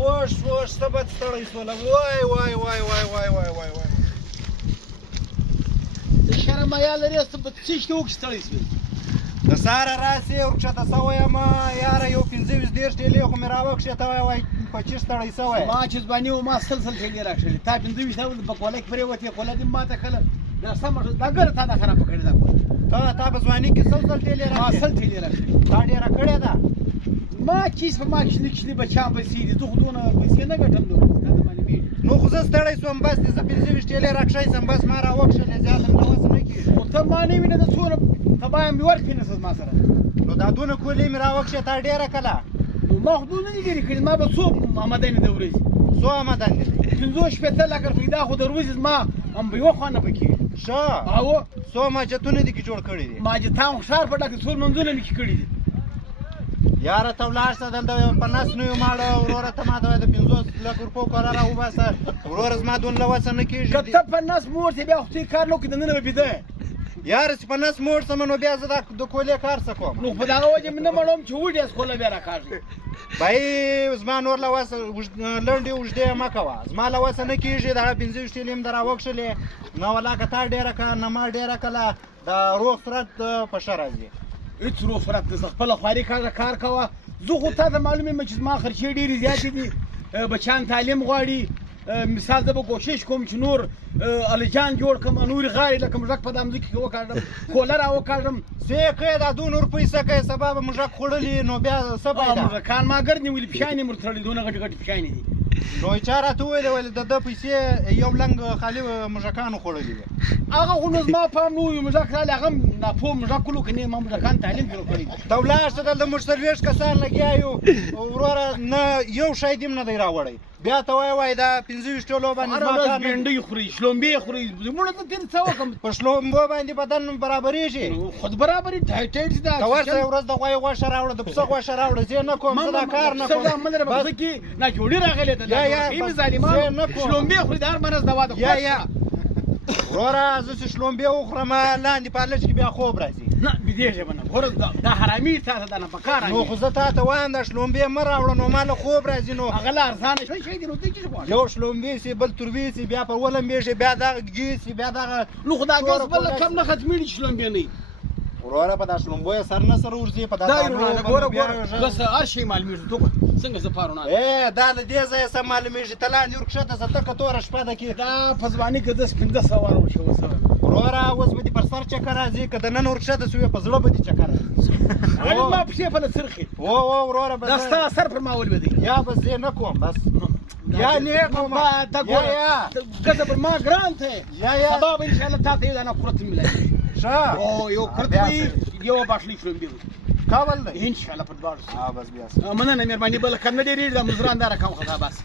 وش ثبت ستړی شولم وای وای وای وای وای وای وای وای شرم حیا لرې څه شي وکړې ستړی شوې د سهاره راسې ورکښته سوی یم یاره یو 15-20 ټېلې خو مې راوکښېته وای په چې ستړی سوی ما چې ځواني وه ما سل ټېلې راکښلې تا 15 راولې په کوله کې پرېوتې کوله دې ماته کله دا سمه دا ګره تا دا خرابه کړې ده تا په ځواني کې سل ټېلې ما سل ټېلې راکښلې تا ډېره کړې ده ما کیس په ما کښلي بچیان پیسې دي زه خو دونه پیسې نه ګټم د ورځ تا د معلومېږي نو خو زه ستړی شوم بس دې زه 15 ټېلې راکښی شم بس ما راوکښلې زیاته مې وسه نه کېږي خو ته ما نه وینې د څونه تباه مې ورکړې نه ما سره نو دا دونه کولې مې راوکښې تا ډېره کله نو ما خو دونه نه دي ډېرې کړې ما به څو آمدنې د ورځې څو آمدن دي 15 لکه پیدا خو د ورځې زما هم به یوه خوا نه پکې ښه او څو ماجتونه دي کې جوړ کړي دي ماجتان ښار په ډکه څو لمونځونه مې کې کړي دي یاره ته ولاړ شه دلته 50 نوي ماړه وروره ته ما ته وایي د 50 لکو روپو کاره راوباسه وروره زما دونه وسه نه کېږي که ته 50 موړ شې بیا خو ته کار نه وکړې دننه به بیده یاره چې 50 موړ شم نو بیا زه د کولې کار څه کوم نو په دغه وجه مې نه مړوم چې وډې کوله بیا راکاږي بهی زما نور له وسه لنډې اوږدې مه کوه زما له وسه نه کېږي دغه 15 ټېلې مې د راوکښلې نه ولاکه تا ډېره کړه نه ما ډېره کړه د روغ صورت په ښه راځي هېڅ روغ صورت نشته خپله خواري کار کوه زه خو تا ته معلوم یم چې زما خرچې ډېرې زیاتې دي بچیان تعلیم غواړي مثال زه به کوشش کوم چې نور الجان جوړ کړم نورې غاړې لکه موږک په دا مځکې کې وکاږم کوله راوکاږم څه یې کوې دا دونه روپۍ څه کوې سبا به موږک خوړلي نو بیا څه پیدا موږکان ما ګرد نیولي پښانې مې ورتړلي دونه غټې غټې پښانې دي نو چا راته وویلې ولې د ده پیسې یو لنګ خالي موږکانو خوړلي وې هغه خو نو زما پام نه وي موږک راغلی هغه هم ناپوه موږک ولو که نه ما موږکان تعلیم جوړ کړی ته ولاړ شه دلته موږ 40 کسان لګیا یو وروره نه یو شی دې هم نه دی راوړی بیا ته وایې دا 15 ټولو باندې هره ورځ بېنډۍ خوري شلومبې خوري زموږ ته تېر څه وکړم په شلومبو باندې بدن برابرېږي خود برابرې ټایټ ده ته ورشه یو ورځ د غوایي غوښه راوړه د پسه غوښه راوړه زه نه کوم زه دا کار نه کوم منځ په کې ناجوړي راغلې ده مې ظالمان شلومبې خوري د هر مرض دوا ده یا وروره زه چې شلومبې وخورم لاندې په هلچ کې بیا خوب راځي نه بېدېږې به نه ګوره دا حرامي تا ته دا نه په کار نو خو زه تا ته وایم دا شلومبې مه راوړه نو ما له خوب راځي نو هغه لا ارزانه شی دی نو ته څه غواړې یو شلومبې سي بل تروې سي بیا پر ولمبېږي بیا دغه ګي سي بیا دغه نو خو دا ګاز بل کم نه ختمېږي شلومبې نه وروره په دا شلومبو یې سر نه سره ورځي په دا ګوره زه هر شی معلومېږي ته څنګه زه پارونه دا د دې ځایه څه معلومېږي ته لاندې ورکښته شه تکه توره شپه ده کې دا په ځواني کې 1500 واره وشوه وروره اوس به دې پر سر چکر راځي که دننه ورکښته شوې په زړه به دې چکر راځي ما پښې په څرخي وروره دا ستا سر پر ما ولوېدی یا به زه نه کوم بس یا نه کوم ته ګوره ګزه پر ما ګران ته سبا به انشاءالله تا ته یو دانه قرت میلایي ښه یو قرت وي یو باټلۍ شلومبې وي کابل دی انشاءالله په دواړو بس بیا مننه مهرباني بله کم نه ډېرېږي دا مزران دا رقم خو دا بس